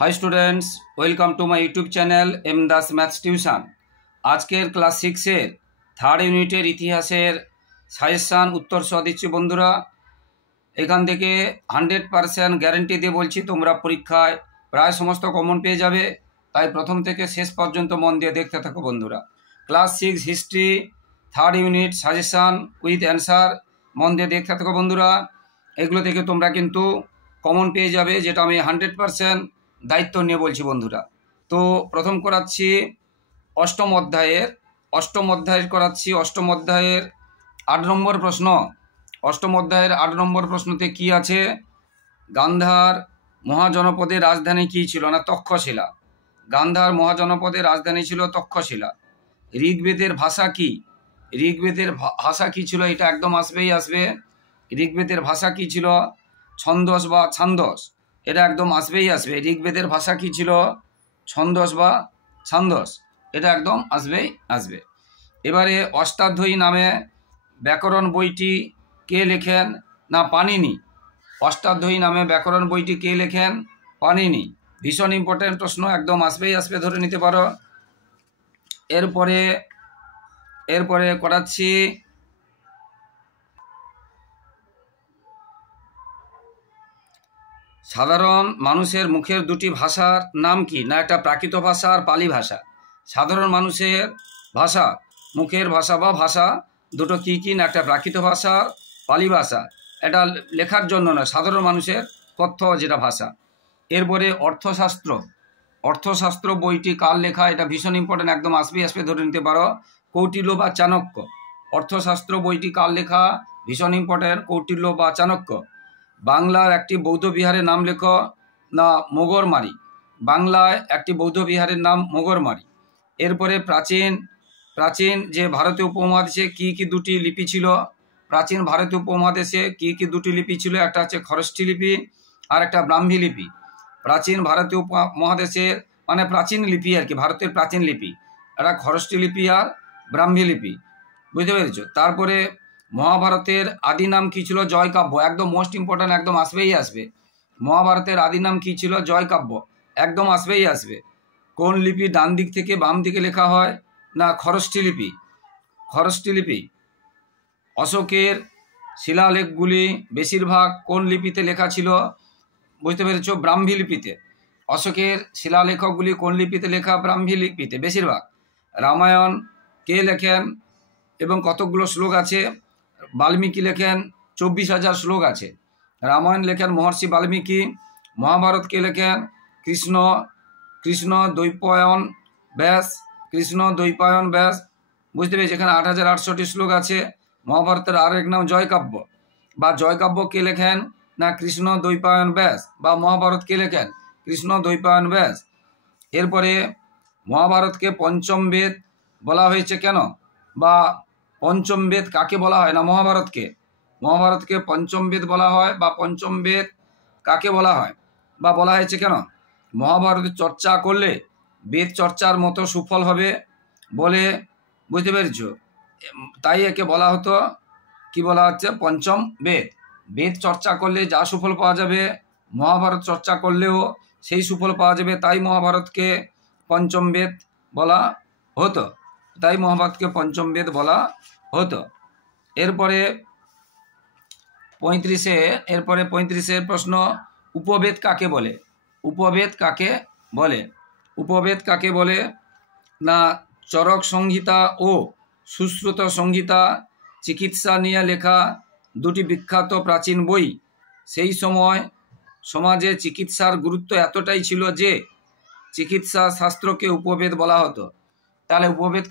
High students welcome to my YouTube channel M Das maths tuition. আজকের class 6-এর third ইউনিটের ইতিহাসের সাজেশান উত্তর সহ দিচ্ছি বন্ধুরা। এখান থেকে 100% গ্যারেন্টি দিয়ে বলছি তোমরা পরীক্ষায় প্রায় সমস্ত কমন পেয়ে যাবে, তাই প্রথম থেকে শেষ পর্যন্ত মন দিয়ে দেখতে থাকো বন্ধুরা। Class 6 history third unit suggestion with answer মন দিয়ে দেখতে থাকো বন্ধুরা। এগুলো থেকে তোমরা কিন্তু কমন পেয়ে যাবে, যেটা আমি 100% দায়িত্ব নিয়ে বলছি বন্ধুরা। তো প্রথম করাচ্ছি অষ্টম অধ্যায়ের করাচ্ছি অষ্টম অধ্যায়ের 8 নম্বর প্রশ্ন। অষ্টম অধ্যায়ের 8 নম্বর প্রশ্নতে কি আছে? গান্ধার মহাজনপদের রাজধানী কি ছিল? না তক্ষশিলা। গান্ধার মহাজনপদের রাজধানী ছিল তক্ষশিলা। ঋগ্বেদের ভাষা কি? ঋগ্বেদের ভাষা কি ছিল? এটা একদম আসবে। ঋগ্বেদের ভাষা কি ছিল? ছন্দস বা ছান্দস। এটা একদম আসবে। ঋগ্বেদের ভাষা কি ছিল? ছন্দস বা ছান্দস। এটা একদম আসবে। এবারে অষ্টাধ্যায়ী নামে ব্যাকরণ বইটি কে লেখেন? না পাণিনি। অষ্টাধ্যায়ী নামে ব্যাকরণ বইটি কে লেখেন? পাণিনি। ভীষণ ইম্পর্টেন্ট প্রশ্ন, একদম আসবে ধরে নিতে পারো। এরপরে করাচ্ছি সাধারণ মানুষের মুখের দুটি ভাষার নাম কি? না একটা প্রাকৃত ভাষা আর পালি ভাষা। সাধারণ মানুষের ভাষা, মুখের ভাষা বা ভাষা দুটো কি? না একটা প্রাকৃত ভাষা, পালি ভাষা। এটা লেখার জন্য না, সাধারণ মানুষের কথ্য যেটা ভাষা। এরপরে অর্থশাস্ত্র বইটি কার লেখা? এটা ভীষণ ইম্পর্টেন্ট, একদম আসবে ধরে নিতে পারো। কৌটিল্য বা চাণক্য। অর্থশাস্ত্র বইটি কার লেখা? ভীষণ ইম্পর্টেন্ট, কৌটিল্য বা চাণক্য। বাংলার একটি বৌদ্ধ বিহারের নাম লেখো। না মোগরমারি। বাংলায় একটি বৌদ্ধ বিহারের নাম মোগরমারি। এরপরে প্রাচীন যে ভারতীয় উপমহাদেশে কি দুটি লিপি ছিল? প্রাচীন ভারতীয় উপমহাদেশে কি দুটি লিপি ছিল? একটা হচ্ছে খরষ্টি লিপি আর একটা ব্রাহ্মী লিপি। প্রাচীন ভারতীয় উপমহাদেশের মানে প্রাচীন লিপি আর কি, ভারতের প্রাচীন লিপি, এটা খরষ্টি লিপি আর ব্রাহ্মী লিপি, বুঝতে পেরেছো? তারপরে মহাভারতের আদি নাম কি ছিল? জয়কাব্য। একদম মোস্ট ইম্পর্ট্যান্ট, একদম আসবে। মহাভারতের আদি নাম কি ছিল? জয়কাব্য। একদম আসবে। কোন লিপি ডান দিক থেকে বাম দিকে লেখা হয়? না খরষ্টি লিপি। অশোকের শিলালেখগুলি বেশিরভাগ কোন লিপিতে লেখা ছিল? বুঝতে পেরেছো? ব্রাহ্মী লিপিতে। অশোকের শিলালেখগুলি কোন লিপিতে লেখা? ব্রাহ্মী লিপিতে বেশিরভাগ। রামায়ণ কে লেখেন এবং কতগুলো শ্লোক আছে? বাল্মীকি লেখেন, 24,000 শ্লোক আছে। রামায়ণ লেখেন মহর্ষি বাল্মীকি। মহাভারত কে লেখেন? কৃষ্ণ দ্বৈপায়ন ব্যাস। বুঝতে পেরেছি? এখানে 8,800টি শ্লোক আছে। মহাভারতের আর এক নাম জয়কাব্য বা জয়কাব্য কে লেখেন? না কৃষ্ণ দ্বৈপায়ন ব্যাস। বা মহাভারত কে লেখেন? কৃষ্ণ দ্বৈপায়ন ব্যাস। এরপরে মহাভারতকে পঞ্চম বেদ বলা হয়েছে কেন? বা পঞ্চম বেদ কাকে বলা হয়? না মহাভারতকে পঞ্চম বেদ বলা হয়। বা পঞ্চম বেদ কাকে বলা হয় বা বলা হয়েছে কেন? মহাভারতের চর্চা করলে বেদ চর্চার মতো সুফল হবে বলে, বুঝতে পেরেছ? তাই একে বলা হতো, কি বলা হচ্ছে? পঞ্চম বেদ। বেদ চর্চা করলে যা সুফল পাওয়া যাবে, মহাভারত চর্চা করলেও সেই সুফল পাওয়া যাবে, তাই মহাভারতকে পঞ্চম বেদ বলা হতো। এরপরে 35-এর প্রশ্ন, উপবেদ কাকে বলে? উপবেদ কাকে বলে? না চরক সংহিতা ও সুশ্রুত সংহিতা চিকিৎসা নিয়ে লেখা দুটি বিখ্যাত প্রাচীন বই। সেই সময় সমাজে চিকিৎসার গুরুত্ব এতটাই ছিল যে চিকিৎসা শাস্ত্রকে উপবেদ বলা হতো। তাহলে উপবেদ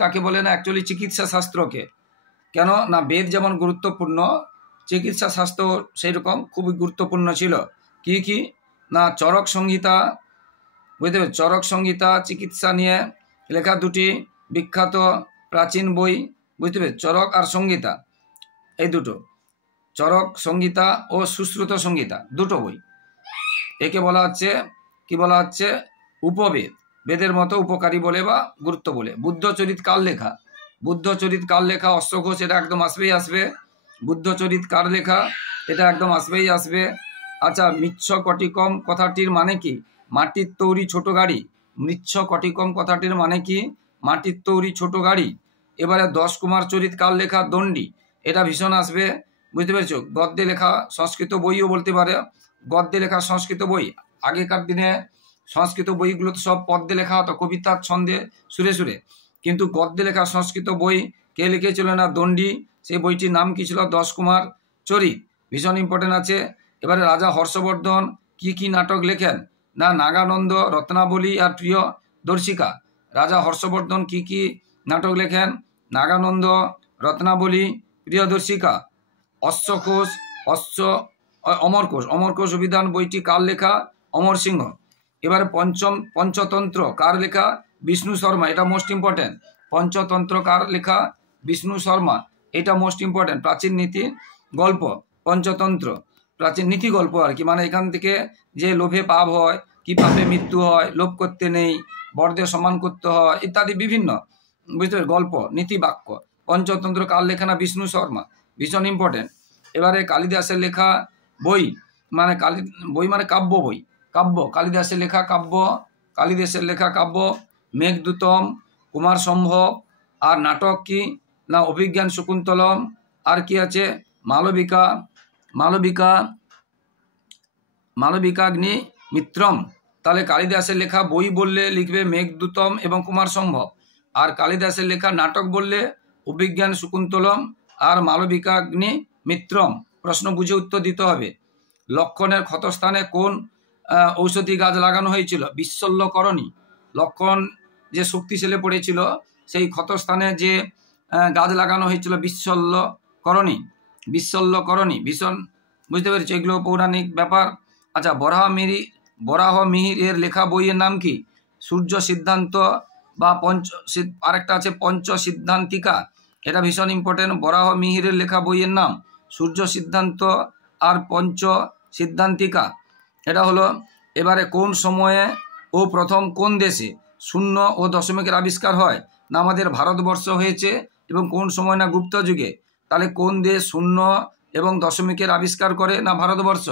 কাকে বলে? না অ্যাকচুয়ালি চিকিৎসা শাস্ত্রকে। কেন? না বেদ যেমন গুরুত্বপূর্ণ, চিকিৎসা শাস্ত্র সেই রকম খুবই গুরুত্বপূর্ণ ছিল। কি? না চরক সংহিতা, বুঝতে পেরেছ? চরক সংহিতা চিকিৎসা নিয়ে লেখা দুটি বিখ্যাত প্রাচীন বই, বুঝতে পেরেছ? চরক আর সংহিতা, এই দুটো, চরক সংহিতা ও সুশ্রুত সংহিতা, দুটো বই। একে বলা হচ্ছে উপবেদ, বেদের মতো উপকারী বলে বা গুরুত্ব বলে। বুদ্ধচরিত কার লেখা? অশ্বঘোষ। এটা একদম আসবে। বুদ্ধচরিত কার লেখা? এটা একদম আসবে। আচ্ছা, মৃচ্ছ কটিকম কথাটির মানে কি? মাটির তৈরি ছোট গাড়ি। মৃচ্ছ কটিকম কথাটির মানে কি? মাটির তৈরি ছোট গাড়ি। এবারে 10 কুমার চরিত কার লেখা? দণ্ডী। এটা ভীষণ আসবে, বুঝতে পেরেছো? গদ্যে লেখা সংস্কৃত বইও বলতে পারে, গদ্যে লেখা সংস্কৃত বই। আগেকার দিনে সংস্কৃত বইগুলো তো সব পদ্যে লেখা হতো, কবিতার ছন্দে সুরে সুরে, কিন্তু গদ্যে লেখা সংস্কৃত বই কে লিখেছিল? না দণ্ডী। সেই বইটির নাম কি ছিল? 10 কুমার চরিত। ভীষণ ইম্পর্টেন্ট আছে। এবারে রাজা হর্ষবর্ধন কি কি নাটক লেখেন? না নাগানন্দ, রত্নাবলী আর প্রিয়দর্শিকা। রাজা হর্ষবর্ধন কি কি নাটক লেখেন? নাগানন্দ, রত্নাবলী, প্রিয়দর্শিকা। অশ্বঘোষ, অমরকোষ। অমরকোষ অভিধান বইটি কার লেখা? অমর সিংহ। এবারে পঞ্চতন্ত্র কার লেখা? বিষ্ণু শর্মা। এটা মোস্ট ইম্পর্টেন্ট। পঞ্চতন্ত্র কার লেখা? বিষ্ণু শর্মা। এটা মোস্ট ইম্পর্টেন্ট। প্রাচীন নীতি গল্প। পঞ্চতন্ত্র প্রাচীন নীতি গল্প আর কি, মানে এখান থেকে যে লোভে পাপ হয়, কি পাপে মৃত্যু হয়, লোভ করতে নেই, বড়দের সম্মান করতে হয় ইত্যাদি বিভিন্ন, বুঝতে পারি, গল্প নীতি বাক্য। পঞ্চতন্ত্র কার লেখা? না বিষ্ণু শর্মা। ভীষণ ইম্পর্টেন্ট। এবারে কালিদাসের লেখা বই মানে বই মানে কাব্য বই। কাব্য, কালিদাসের লেখা কাব্য। কালিদাসের লেখা কাব্য মেঘদূতম, কুমার সম্ভব। আর নাটক কি? না অভিজ্ঞান শকুন্তলম। আর কি আছে? মালবিকা, মালবিকা, মালবিকাগ্নি মিত্রম। তাহলে কালিদাসের লেখা বই বললে লিখবে মেঘদূতম এবং কুমার সম্ভব, আর কালিদাসের লেখা নাটক বললে অভিজ্ঞান শকুন্তলম আর মালবিকাগ্নি মিত্রম। প্রশ্ন বুঝে উত্তর দিতে হবে। লক্ষণের ক্ষতস্থানে কোন ঔষধি গাছ লাগানো হয়েছিল? বিশল্যকরণী। লক্ষণ যে শক্তিশালী পড়েছিল, সেই ক্ষতস্থানে যে গাছ লাগানো হয়েছিল বিশল্যকরণী। বিশল্যকরণী ভীষণ, বুঝতে পেরেছি, এগুলো পৌরাণিক ব্যাপার। আচ্ছা, বরাহমিহির এর লেখা বইয়ের নাম কি? সূর্য সিদ্ধান্ত বা আরেকটা আছে পঞ্চ সিদ্ধান্তিকা। এটা ভীষণ ইম্পর্টেন্ট। বরাহমিহিরের লেখা বইয়ের নাম সূর্য সিদ্ধান্ত আর পঞ্চ সিদ্ধান্তিকা। এটা হলো। এবারে কোন সময়ে ও প্রথম কোন দেশে শূন্য ও দশমিকের আবিষ্কার হয়? না আমাদের ভারতবর্ষ হয়েছে। এবং কোন সময়? না গুপ্ত যুগে। তাহলে কোন দেশ শূন্য এবং দশমিকের আবিষ্কার করে? না ভারতবর্ষ।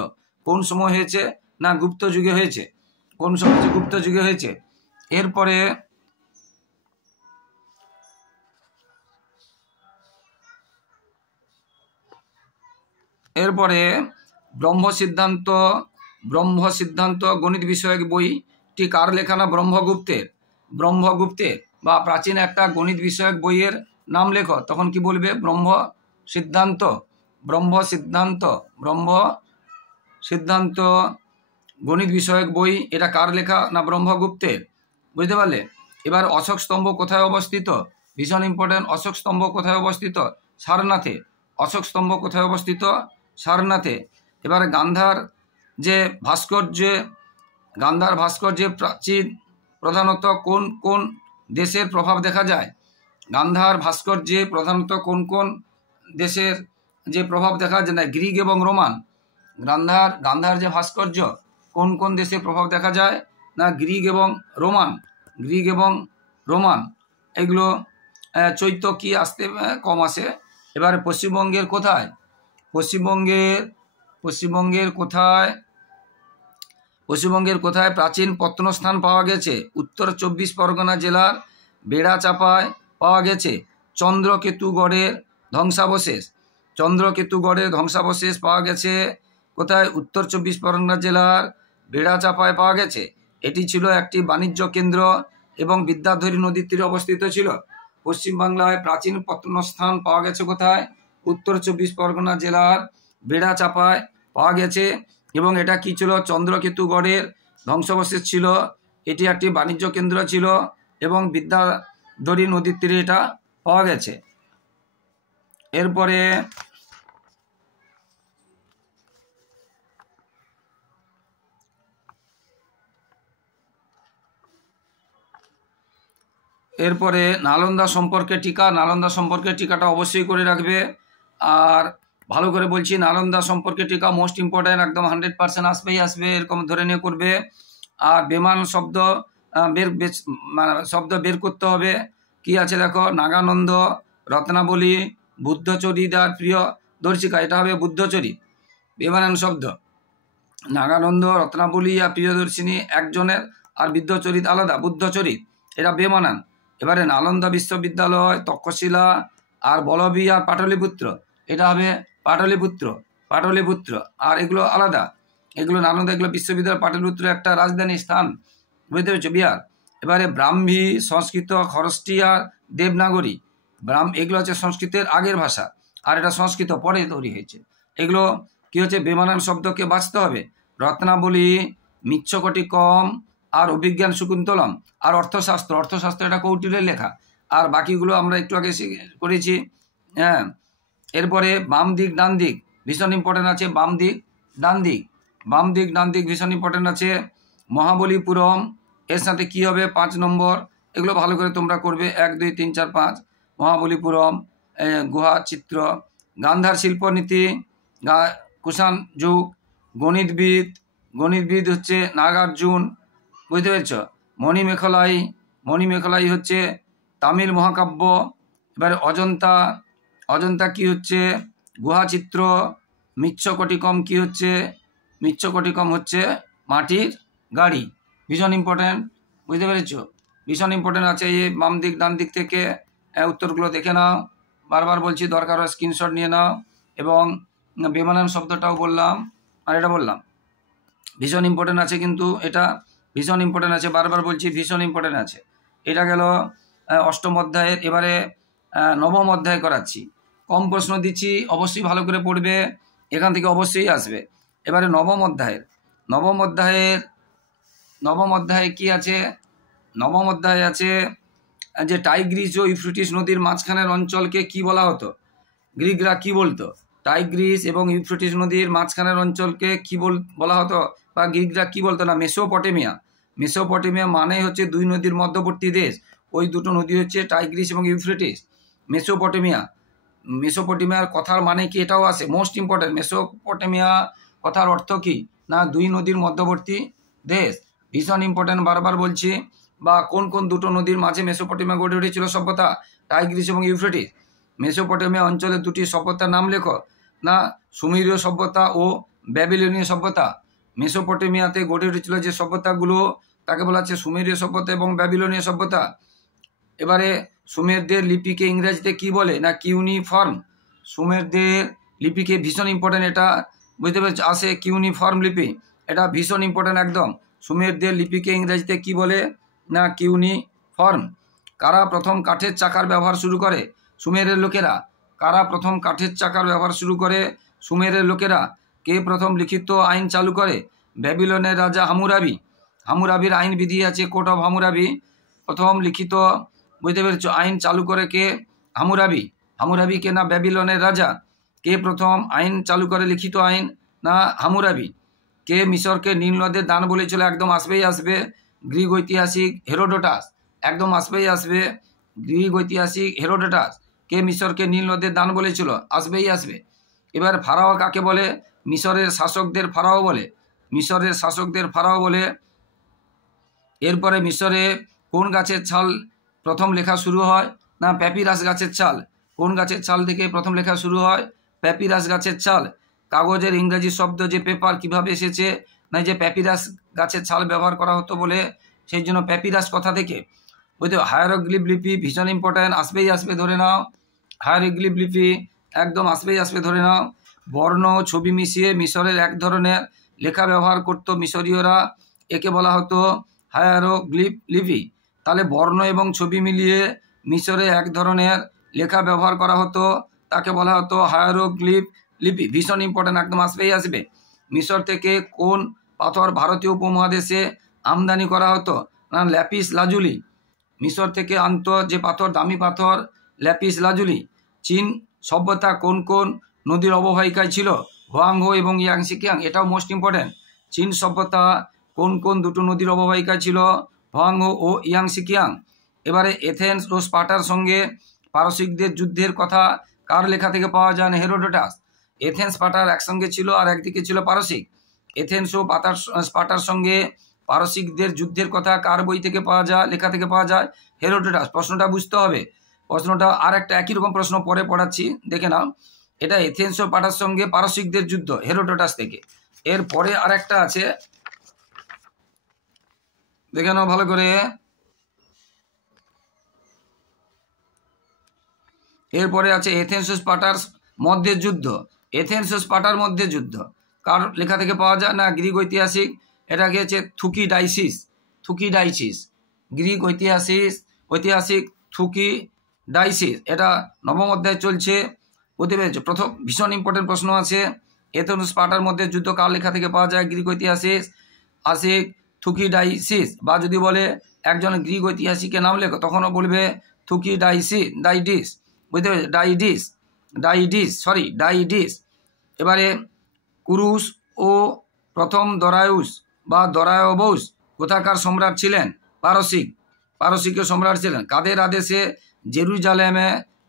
কোন সময় হয়েছে? না গুপ্ত যুগে হয়েছে। কোন সময়? গুপ্ত যুগে হয়েছে। এরপরে ব্রহ্ম সিদ্ধান্ত গণিত বিষয়ক বইটি কার লেখা? না ব্রহ্মগুপ্তের। ব্রহ্মগুপ্তের বা প্রাচীন একটা গণিত বিষয়ক বইয়ের নাম লেখো, তখন কি বলবে? ব্রহ্ম সিদ্ধান্ত। ব্রহ্ম সিদ্ধান্ত গণিত বিষয়ক বই, এটা কার লেখা? না ব্রহ্মগুপ্তের। বুঝতে পারলে? এবার অশোক স্তম্ভ কোথায় অবস্থিত? ভীষণ ইম্পর্টেন্ট। অশোক স্তম্ভ কোথায় অবস্থিত? সারনাথে। অশোক স্তম্ভ কোথায় অবস্থিত? সারনাথে। এবারে গান্ধার ভাস্কর্যে প্রাচীন প্রধানত কোন কোন দেশের প্রভাব দেখা যায়? গান্ধার ভাস্কর্যে প্রধানত কোন কোন দেশের যে প্রভাব দেখা যায়? না গ্রিক এবং রোমান। গান্ধার যে ভাস্কর্য, কোন কোন দেশে প্রভাব দেখা যায়? না গ্রিক এবং রোমান। এগুলো চৈত্য কি আসতে কম আসে। এবারে পশ্চিমবঙ্গের কোথায়? পশ্চিমবঙ্গের কোথায় প্রাচীন প্রত্নস্থান পাওয়া গেছে? উত্তর 24 পরগনা জেলার বেড়াচাঁপায় পাওয়া গেছে চন্দ্রকেতুগড়ের ধ্বংসাবশেষ পাওয়া গেছে কোথায়? উত্তর 24 পরগনা জেলার বেড়াচাঁপায় পাওয়া গেছে। এটি ছিল একটি বাণিজ্য কেন্দ্র এবং বিদ্যাধরী নদীর তীরে অবস্থিত ছিল। পশ্চিমবাংলায় প্রাচীন প্রত্নস্থান পাওয়া গেছে কোথায়? উত্তর 24 পরগনা জেলার বেড়াচাঁপায় পাওয়া গেছে। এবং এটা কি ছিল? চন্দ্রকেতুগড়ের ধ্বংসাবশেষ ছিল। এটি একটি বাণিজ্য কেন্দ্র ছিল এবং বিদ্যাধরী নদীর তীরে এটা পাওয়া গেছে। এরপরে নালন্দা সম্পর্কে টিকাটা অবশ্যই করে রাখবে। আর ভালো করে বলছি, নালন্দা সম্পর্কে টিকা মোস্ট ইম্পর্টেন্ট, একদম 100% আসবে, এরকম ধরে নিয়ে করবে। আর বেমান শব্দ বের করতে হবে। কি আছে দেখো? নাগানন্দ, রত্নাবলী, বুদ্ধচরিত আর প্রিয়দর্শিকা। এটা হবে বুদ্ধচরিত বেমানান শব্দ। নাগানন্দ, রত্নাবলী আর প্রিয়দর্শিনী একজনের, আর বৃদ্ধচরিত আলাদা, বুদ্ধচরিত এটা বেমানান। এবারে নালন্দা বিশ্ববিদ্যালয়, তক্ষশিলা আর বলবী আর পাটলিপুত্র এটা হবে পাটলিপুত্র, পাটলিপুত্র, আর এগুলো আলাদা। এগুলো নালন্দা, এগুলো বিশ্ববিদ্যালয়, পাটলিপুত্র একটা রাজধানী স্থান, বুঝতে পেরেছো, বিহার। এবারে ব্রাহ্মী, সংস্কৃত, খরষ্টি আর দেবনাগরী, এগুলো হচ্ছে সংস্কৃতের আগের ভাষা, আর এটা সংস্কৃত পরে তৈরি হয়েছে। এগুলো কি হচ্ছে, বেমানান শব্দকে বাঁচতে হবে। রত্নাবলী, মিচ্ছকটিকম আর অভিজ্ঞান শকুন্তলম আর অর্থশাস্ত্র, অর্থশাস্ত্র এটা কৌটিল্যের লেখা, আর বাকিগুলো আমরা একটু আগে করেছি। হ্যাঁ, এরপরে বাম দিক ডান দিক ভীষণ ইম্পর্টেন্ট আছে, বাম দিক ডান দিক, বাম দিক ডান দিক ভীষণ ইম্পর্টেন্ট আছে। মহাবলীপুরম এর সাথে কি হবে 5 নম্বর, এগুলো ভালো করে তোমরা করবে, 1 2 3 4 5। মহাবলীপুরম, গুহা চিত্র, গান্ধার শিল্পনীতি, কুষাণ যুগ, গণিতবিদ, গণিতবিদ হচ্ছে নাগার্জুন, বুঝতে পেরেছ। মণিমেখলাই, মণিমেখলাই হচ্ছে তামিল মহাকাব্য। এবারে অজন্তা, অজন্তা কি হচ্ছে গুহাচিত্র। মিচ্ছকটিকম কি হচ্ছে, মিচ্ছকটিকম হচ্ছে মাটির গাড়ি, ভীষণ ইম্পর্টেন্ট, বুঝতে পেরেছ, ভীষণ ইম্পর্টেন্ট আছে। এই বাম দিক ডান দিক থেকে উত্তরগুলো দেখে নাও, বারবার বলছি, দরকার হয় স্ক্রিনশট নিয়ে নাও। এবং বেমানান শব্দটাও বললাম, আর এটা বললাম, ভীষণ ইম্পর্টেন্ট আছে, কিন্তু এটা ভীষণ ইম্পর্টেন্ট আছে, বারবার বলছি ভীষণ ইম্পর্টেন্ট আছে। এটা গেল অষ্টম অধ্যায়ের। এবারে নবম অধ্যায় করাচ্ছি, কম প্রশ্ন দিচ্ছি, অবশ্যই ভালো করে পড়বে, এখান থেকে অবশ্যই আসবে। এবারে নবম অধ্যায়ের, নবম অধ্যায়ের, নবম অধ্যায়ে কি আছে, নবম অধ্যায়ে আছে যে টাইগ্রিস ও ইউফ্রেটিস নদীর মাঝখানের অঞ্চলকে কি বলা হতো, গ্রিকরা কি বলতো, টাইগ্রিস এবং ইউফ্রেটিস নদীর মাঝখানের অঞ্চলকে কি বলা হতো, বা গ্রিকরা কি বলতো না, মেসোপটেমিয়া। মেসোপটেমিয়া মানে হচ্ছে 2 নদীর মধ্যবর্তী দেশ, ওই দুটো নদী হচ্ছে টাইগ্রিস এবং ইউফ্রেটিস। মেসোপটেমিয়া, মেসোপটেমিয়ার কথার মানে কি এটাও আছে, মোস্ট ইম্পর্টেন্ট। মেসোপটেমিয়া কথার অর্থ কি না, 2 নদীর মধ্যবর্তী দেশ, ভীষণ ইম্পর্টেন্ট, বারবার বলছি। বা কোন কোন দুটো নদীর মাঝে মেসোপটেমিয়া গড়ে উঠেছিল সভ্যতা, টাইগ্রিস এবং ইউফ্রেটিস। মেসোপটেমিয়া অঞ্চলে 2টি সভ্যতার নাম লেখো না, সুমেরীয় সভ্যতা ও ব্যাবিলনীয় সভ্যতা। মেসোপটেমিয়াতে গড়ে উঠেছিল যে সভ্যতাগুলো তাকে বলা হচ্ছে সুমেরীয় সভ্যতা এবং ব্যাবিলনীয় সভ্যতা। এবারে সুমেরদের লিপিকে ইংরেজিতে কি বলে না, কিউনিফর্ম। সুমেরদের লিপিকে ভীষণ ইম্পর্টেন্ট, এটা বুঝতে পেরেছ, আসে কিউনিফর্ম লিপি, এটা ভীষণ ইম্পর্টেন্ট একদম। সুমেরদের লিপিকে ইংরেজিতে কি বলে না, কিউনিফর্ম। কারা প্রথম কাঠের চাকার ব্যবহার শুরু করে, সুমেরের লোকেরা। কারা প্রথম কাঠের চাকার ব্যবহার শুরু করে, সুমেরের লোকেরা। কে প্রথম লিখিত আইন চালু করে, ব্যাবিলনের রাজা হামুরাবি। হামুরাবির আইন বিধি আছে, কোড অফ হামুরাবি, প্রথম লিখিত, বুঝতে পেরেছ, আইন চালু করে কে, হামুরাবি। হামুরাবি কে না ব্যাবিলনের রাজা। কে প্রথম আইন চালু করে লিখিত আইন না, হামুরাবি। কে মিশরকে নীল নদের দান বলেছিল, একদম আসবেই আসবে, গ্রিক ঐতিহাসিক হেরোডোটাস, একদম আসবেই আসবে, গ্রিক ঐতিহাসিক হেরোডোটাস। কে মিশরকে নীল নদের দান বলেছিল, আসবেই আসবে। এবার ফারাও কাকে বলে, মিশরের শাসকদের ফারাও বলে, মিশরের শাসকদের ফারাও বলে। এরপরে মিশরে কোন গাছের ছাল প্রথম লেখা শুরু হয় না, প্যাপিরাস গাছের ছাল। কোন গাছের ছাল থেকে প্রথম লেখা শুরু হয়, প্যাপিরাস গাছের ছাল। কাগজের ইংরেজি শব্দ যে পেপার কিভাবে এসেছে না, যে প্যাপিরাস গাছের ছাল ব্যবহার করা হতো বলে, সেই জন্য প্যাপিরাস কথা থেকে। বুঝতে, হায়ারোগ্লিফ লিপি ভীষণ ইম্পর্ট্যান্ট, আসবেই আসবে ধরে নাও, হায়ারোগ্লিফ লিপি একদম আসবেই আসবে ধরে নাও। বর্ণ ছবি মিশিয়ে মিশরের এক ধরনের লেখা ব্যবহার করতো মিশরীয়রা, একে বলা হতো হায়ারোগ্লিফ লিপি। তাহলে বর্ণ এবং ছবি মিলিয়ে মিশরে এক ধরনের লেখা ব্যবহার করা হতো, তাকে বলা হতো হায়ারোগ্লিফ লিপি, ভীষণ ইম্পর্টেন্ট, একদম আসবেই আসবে। মিশর থেকে কোন পাথর ভারতীয় উপমহাদেশে আমদানি করা হতো না, ল্যাপিস লাজুলি। মিশর থেকে আনত যে পাথর, দামি পাথর, ল্যাপিস লাজুলি। চীন সভ্যতা কোন কোন নদীর অববাহিকায় ছিল, হোয়াংহো এবং ইয়াংসিকিয়াং, এটাও মোস্ট ইম্পর্টেন্ট। চীন সভ্যতা কোন কোন দুটো নদীর অববাহিকায় ছিল, হোয়াংহো ও ইয়াংসিকিয়াং। এবারে এথেন্স ও স্পার্টার সঙ্গে পারসিকদের যুদ্ধের কথা কার লেখা থেকে পাওয়া যায়, হেরোডোটাস। এথেন্স স্পার্টার একসঙ্গে ছিল, আর একদিকে ছিল পারসিক। এথেন্স ও স্পার্টার সঙ্গে পারসিকদের যুদ্ধের কথা কার বই থেকে পাওয়া যায়, লেখা থেকে পাওয়া যায়, হেরোডোটাস। প্রশ্নটা বুঝতে হবে, প্রশ্নটা আর একটা একই রকম প্রশ্ন পরে পড়াচ্ছি, দেখে নাও। এটা এথেন্স ও স্পার্টার সঙ্গে পারসিকদের যুদ্ধ, হেরোডোটাস থেকে। এরপরে আরেকটা আছে, দেখে নাও ভালো করে। এরপরে আছে এথেন্স ও স্পার্টার মধ্যে যুদ্ধ। এথেন্স ও স্পার্টার মধ্যে যুদ্ধ কার লেখা থেকে পাওয়া যায়? না গ্রিক ঐতিহাসিক, এটাকে হচ্ছে থুকিডাইসিস। থুকিডাইসিস, গ্রিক ঐতিহাসিক থুকিডাইসিস, এটা নবম অধ্যায় চলছে। বুঝতে পেরেছ? প্রথম ভীষণ ইম্পর্টেন্ট প্রশ্ন আছে, এথেন্স ও স্পার্টার মধ্যে যুদ্ধ কার লেখা থেকে পাওয়া যায়? গ্রিক ঐতিহাসিক থুকিডাইসিস। বা যদি বলে একজন গ্রিক ঐতিহাসিকের নাম লেখো, তখনও বলবে থুকিডাইডিস। বুঝতে পেরেছ? ডাইডিস। এবারে কুরুস ও প্রথম দরায়ুস বা দরায়বৌস কোথাকার সম্রাট ছিলেন? পারসিকের সম্রাট ছিলেন। কাদের আদেশে জেরুজালেমে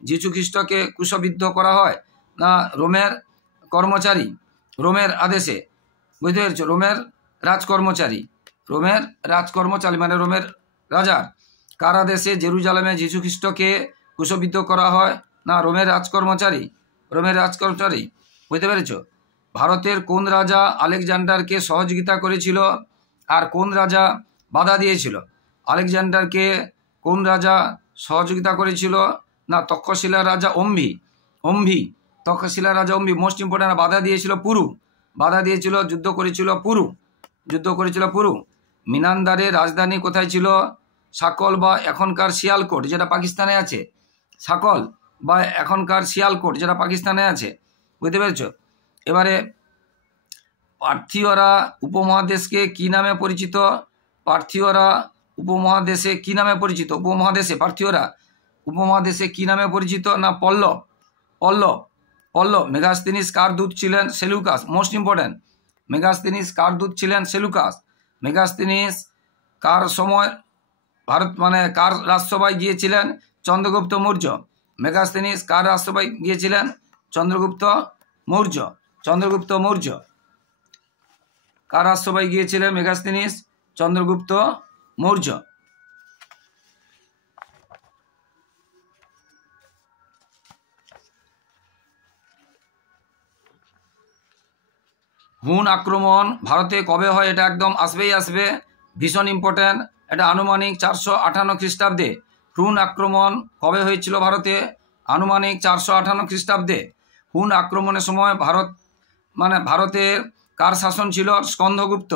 যীশু খ্রিস্টকে ক্রুশবিদ্ধ করা হয়? না রোমের আদেশে। বুঝতে পেরেছ? রোমের রাজকর্মচারী মানে রোমের রাজার। কার আদেশে জেরুজালেমে যীশু খ্রিস্টকে ক্রুশবিদ্ধ করা হয়? না রোমের রাজকর্মচারী। বুঝতে পেরেছ? ভারতের কোন রাজা আলেকজান্ডারকে সহযোগিতা করেছিল আর কোন রাজা বাধা দিয়েছিল? আলেকজান্ডারকে কোন রাজা সহযোগিতা করেছিল? না তক্ষশিলার রাজা অম্বি। তক্ষশিলার রাজা অম্বি। মোস্ট ইম্পর্টেন্ট, বাধা দিয়েছিল, যুদ্ধ করেছিল পুরু। মিনান্দারের রাজধানী কোথায় ছিল? সাকল বা এখনকার শিয়ালকোট, যেটা পাকিস্তানে আছে। সাকল বা এখনকার শিয়ালকোট, যেটা পাকিস্তানে আছে। বুঝতে পেরেছ? এবারে পার্থীয়রা উপমহাদেশকে কি নামে পরিচিত? উপমহাদেশে কি নামে পরিচিত? পার্থীয়রা উপমহাদেশে কি নামে পরিচিত? না পল্লব। মেগাস্তিনিস কার দূত ছিলেন? সেলুকাস। মোস্ট ইম্পর্টেন্ট, মেগাস্তিনিস কার দূত ছিলেন? সেলুকাস। মেগাস্তিনিস কার সময় কার রাজসভায় গিয়েছিলেন? চন্দ্রগুপ্ত মৌর্য। মেগাস্তিনিস কার রাজসভায় গিয়েছিলেন? চন্দ্রগুপ্ত মৌর্য। কার রাজসভায় গিয়েছিলেন মেগাস্তিনিস? চন্দ্রগুপ্ত মৌর্য। হুন আক্রমণ ভারতে কবে হয়? এটা একদম আসবে, ভীষণ ইম্পর্টেন্ট। এটা আনুমানিক 458 খ্রিস্টাব্দে। হুন আক্রমণ কবে হয়েছিল ভারতে? আনুমানিক 458 খ্রিস্টাব্দে। হুন আক্রমণের সময় ভারতের কার শাসন ছিল? স্কন্দগুপ্ত।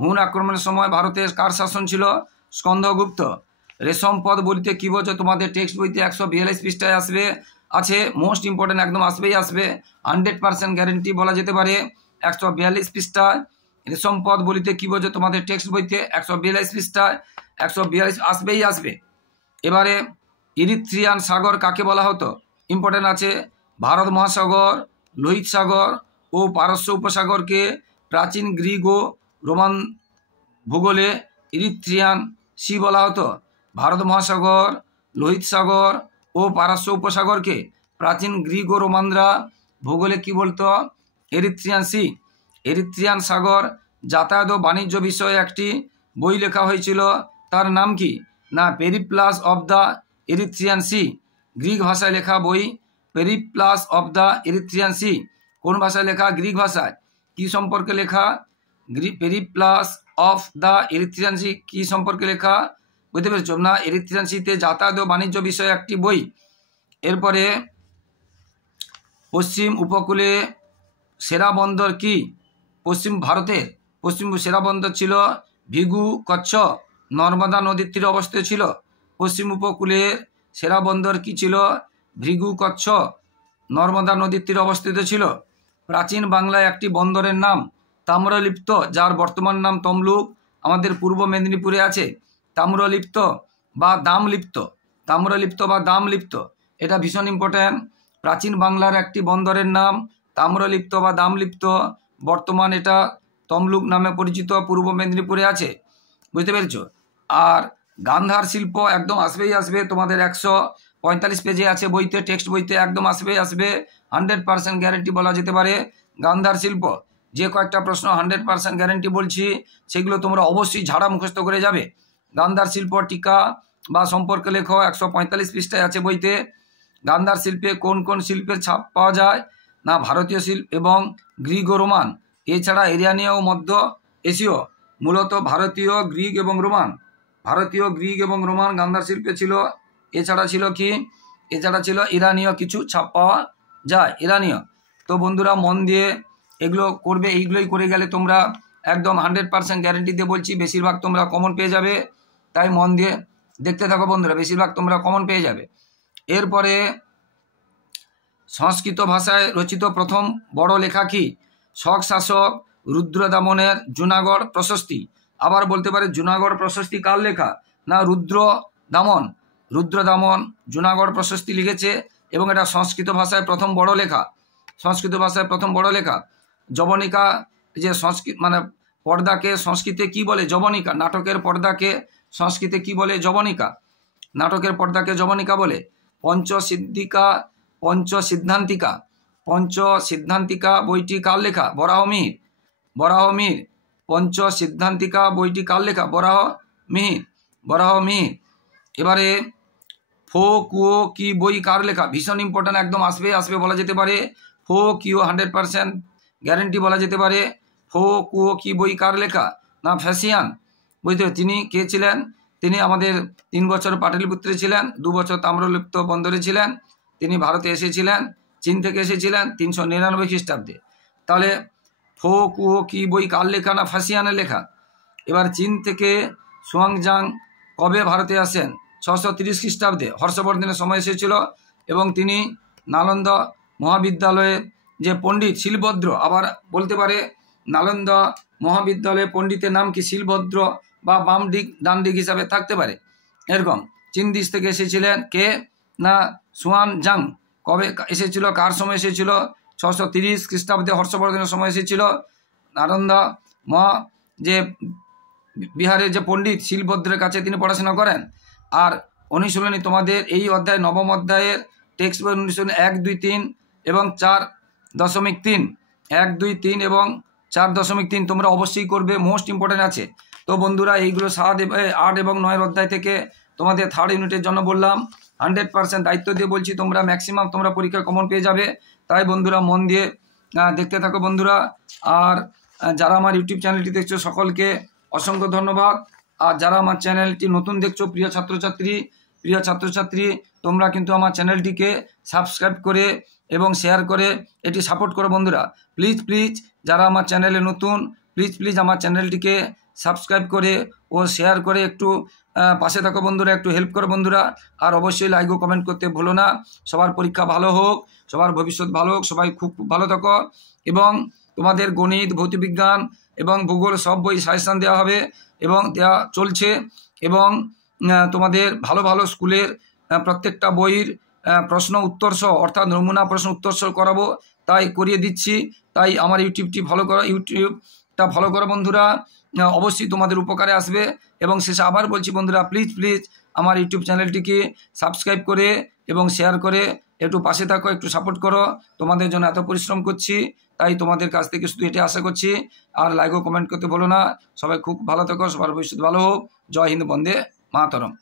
হুন আক্রমণের সময় ভারতের কার শাসন ছিল? স্কন্দগুপ্ত। রেশম পদ বলতে কি বোঝো? তোমাদের টেক্সট বইতে 142 পৃষ্ঠায় আছে। মোস্ট ইম্পর্টেন্ট, একদম আসবে, 100% গ্যারেন্টি বলা যেতে পারে। 142 পৃষ্ঠায় রেশম পদ বলিতে কি বোঝো? তোমাদের টেক্সট বইতে 142 পৃষ্ঠায় 142 আসবে। এবারে ইরিথ্রিয়ান সাগর কাকে বলা হতো? ইম্পর্টেন্ট আছে। ভারত মহাসাগর, লোহিত সাগর ও পারস্য উপসাগরকে প্রাচীন গ্রিক ও রোমান ভূগোলে ইরিথ্রিয়ান সি বলা হতো। ভারত মহাসাগর, লোহিত সাগর ও পারস্য উপসাগরকে প্রাচীন গ্রিক ও রোমানরা ভূগোলে কি বলতো? Erythraean C. এরিথ্রিয়ান সাগর যাতায়াত ও বাণিজ্য বিষয়ে একটি বই লেখা হয়েছিল, তার নাম কি? না Periplus of the Erythraean Sea. Greek ভাষায় লেখা বই Periplus of the Erythraean Sea. কোন ভাষায় লেখা? গ্রিক ভাষায়। কি সম্পর্কে লেখা? Periplus of the Erythraean Sea কি সম্পর্কে লেখা? বুঝতে পেরেছ? না এরিথ্রিয়ান সিতে যাতায়াত ও বাণিজ্য বিষয়ে একটি বই। এরপরে পশ্চিম উপকূলে সেরা বন্দর কি? ভারতের পশ্চিম সেরা বন্দর ছিল ভিগু কচ্ছ, নর্মদা নদীর তীরে অবস্থিত ছিল। পশ্চিম উপকূলের সেরা বন্দর কি ছিল? ভৃগু কচ্ছ, নর্মদা নদীর তীরে অবস্থিত ছিল। প্রাচীন বাংলায় একটি বন্দরের নাম তাম্রলিপ্ত, যার বর্তমান নাম তমলুক, আমাদের পূর্ব মেদিনীপুরে আছে। তাম্রলিপ্ত বা দামলিপ্ত, এটা ভীষণ ইম্পর্ট্যান্ট। প্রাচীন বাংলার একটি বন্দরের নাম তাম্রলিপ্ত বা দামলিপ্ত, বর্তমান এটা তমলুক নামে পরিচিত, পূর্ব মেদিনীপুরে আছে। বুঝতে পেরেছ? আর গান্ধার শিল্প একদম আসবে, তোমাদের 145 পেজে আছে বইতে, টেক্সট বইতে একদম আসবে, 100% গ্যারেন্টি বলা যেতে পারে। গান্ধার শিল্প যে কয়েকটা প্রশ্ন 100% গ্যারেন্টি বলছি, সেগুলো তোমরা অবশ্যই ঝাড়া মুখস্থ করে যাবে। গান্ধার শিল্প টিকা বা সম্পর্কে লেখো, 145 পৃষ্ঠায় আছে বইতে। গান্ধার শিল্পে কোন কোন শিল্পের ছাপ পাওয়া যায়? না ভারতীয় শিল্প এবং গ্রিক ও রোমান। এছাড়া ইরানীয় ও মধ্য এশীয়, মূলত ভারতীয়, গ্রিক এবং রোমান গান্ধার শিল্পে ছিল। এছাড়া ছিল কি, এছাড়া ছিল ইরানীয় কিছু ছাপ পাওয়া যায়, ইরানীয়। তো বন্ধুরা মন দিয়ে এগুলো করবে, এইগুলোই করে গেলে তোমরা একদম 100% গ্যারেন্টি দিয়ে বলছি বেশিরভাগ তোমরা কমন পেয়ে যাবে। তাই মন দিয়ে দেখতে থাকো বন্ধুরা, বেশিরভাগ তোমরা কমন পেয়ে যাবে। এরপরে সংস্কৃত ভাষায় রচিত প্রথম বড় লেখা কি? শক শাসক রুদ্রদামনের জুনাগড় প্রশস্তি। আবার বলতে পারে জুনাগড় প্রশস্তি কার লেখা? না, রুদ্রদামন জুনাগড় প্রশস্তি লিখেছে এবং এটা সংস্কৃত ভাষায় প্রথম বড় লেখা। যবনিকা, যে সংস্কৃত মানে পর্দাকে সংস্কৃতে কি বলে? যবনিকা। নাটকের পর্দাকে সংস্কৃতে কি বলে? যবনিকা। নাটকের পর্দাকে যবনিকা বলে। পঞ্চসিদ্ধান্তিকা বইটি কার লেখা? বরাহমিহির। পঞ্চসিদ্ধান্তিকা বইটি কার লেখা? বরাহমিহির। এবারে ফো কুয়ো কি বই কার লেখা? ভীষণ ইম্পর্টেন্ট, একদম আসবে বলা যেতে পারে। ফো কিও 100% গ্যারেন্টি বলা যেতে পারে। ফো কুয়ো কি বই কার লেখা? না, ফ্যাসিয়ান। বুঝতে তিনি কে ছিলেন? তিনি আমাদের 3 বছর পাটলিপুত্রে ছিলেন, 2 বছর তাম্রলিপ্ত বন্দরে ছিলেন। তিনি ভারতে এসেছিলেন, চীন থেকে এসেছিলেন 399 খ্রিস্টাব্দে। তাহলে ফো কুয়ো কি বই কার লেখা? না, ফ্যাসিয়ানের লেখা। এবার চীন থেকে সুয়াংজাং কবে ভারতে আসেন? 630 খ্রিস্টাব্দে, হর্ষবর্ধনের সময় এসেছিল এবং তিনি নালন্দা মহাবিদ্যালয়ে যে পণ্ডিত শিলভদ্র, আবার বলতে পারে নালন্দা মহাবিদ্যালয়ে পণ্ডিতের নাম কি? শিলভদ্র বা বাম দিক ডান দিক হিসাবে থাকতে পারে, এরকম। চীন দেশ থেকে এসেছিলেন কে? না, সুয়ানজাং। কবে এসেছিল? কার সময় এসেছিল? 630 খ্রিস্টাব্দে, হর্ষবর্ধনের সময় এসেছিল। নালন্দা যে বিহারের যে পণ্ডিত শিলভদ্রের কাছে তিনি পড়াশোনা করেন। আর অনুশীলনী তোমাদের এই অধ্যায়, নবম অধ্যায়ের টেক্সট বই অনুশীলনী 1, 2, 3 এবং 4.3, 1, 2, 3 এবং 4.3 তোমরা অবশ্যই করবে, মোস্ট ইম্পর্টেন্ট আছে। তো বন্ধুরা এইগুলো 7, 8 এবং 9 অধ্যায় থেকে তোমাদের 3rd ইউনিটের জন্য বললাম 100% দায়িত্ব দিয়ে বলছি, তোমরা ম্যাক্সিমাম তোমরা পরীক্ষায় কমন পেয়ে যাবে। তাই বন্ধুরা মন দিয়ে দেখতে থাকো বন্ধুরা। আর যারা আমার ইউটিউব চ্যানেলটি দেখছো সকলকে অসংখ্য ধন্যবাদ। আর যারা আমার চ্যানেলটি নতুন দেখছো, প্রিয় ছাত্রছাত্রী, তোমরা কিন্তু আমার চ্যানেলটিকে সাবস্ক্রাইব করে এবং শেয়ার করে এটি সাপোর্ট করো বন্ধুরা। প্লিজ যারা আমার চ্যানেলে নতুন, প্লিজ আমার চ্যানেলটিকে সাবস্ক্রাইব করে ও শেয়ার করে একটু পাশে থাকো বন্ধুরা, একটু হেল্প করো বন্ধুরা। আর অবশ্যই লাইক ও কমেন্ট করতে ভুলো না। সবার পরীক্ষা ভালো হোক, সবার ভবিষ্যৎ ভালো হোক, সবাই খুব ভালো থাকো। এবং তোমাদের গণিত, ভৌতবিজ্ঞান এবং ভূগোল সব বই সাজেশন দেওয়া হবে এবং দেওয়া চলছে। এবং তোমাদের ভালো স্কুলের প্রত্যেকটা বইয়ের প্রশ্ন উত্তর সহ, অর্থাৎ নমুনা প্রশ্ন উত্তর সহ করাবো, তাই করিয়ে দিচ্ছি। তাই আমার ইউটিউবটা ফলো করো বন্ধুরা, অবশ্যই তোমাদের উপকারে আসবে। এবং শেষে আবার বলছি বন্ধুরা, প্লিজ আমার ইউটিউব চ্যানেলটিকে সাবস্ক্রাইব করে এবং শেয়ার করে একটু পাশে থাকো, একটু সাপোর্ট করো। তোমাদের জন্য এত পরিশ্রম করছি, তাই তোমাদের কাছ থেকে শুধু এটাই আশা করছি। আর লাইক ও কমেন্ট করতে ভুলো না। সবাই খুব ভালো থাকো, সবার ভবিষ্যৎ ভালো হোক। জয় হিন্দ, বন্দে মাতরম।